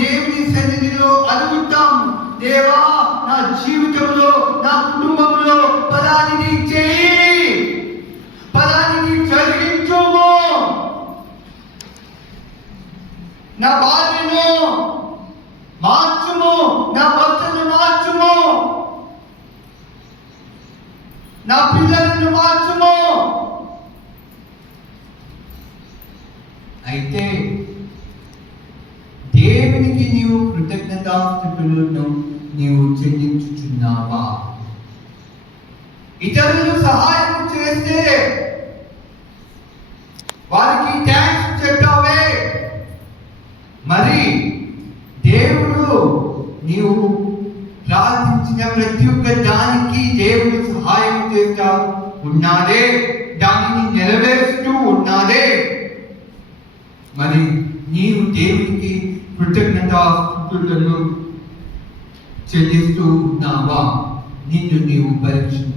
దేవుని సన్నిధిలో అడుగుతాం, దేవా నా జీవితంలో నా కుటుంబంలో పలానిది చేయి, పలానిది జరిగించుము, నా భార్యను మార్చుము, నా భర్తను మార్చుము, నా పిల్లలను మార్చుము. అయితే దేవునికి నీవు కృతజ్ఞతాస్తుతులను నీవు చెల్లించుచున్నావా? ఇతరులు సహాయం చేస్తే వారికి థ్యాంక్స్ చెప్పావే, మరి దేవుడు నీవు ప్రార్థించిన ప్రతి ఒక్క దానికి దేవుడు సహాయం చేస్తా ఉన్నాడే, దానిని నెరవేరుస్తూ ఉన్నాడే. మరి నీవు దేవునికి కృతజ్ఞతాస్తుతులను చెల్లిస్తూ ఉన్నావా? నిన్ను నీవు పరీక్షించు.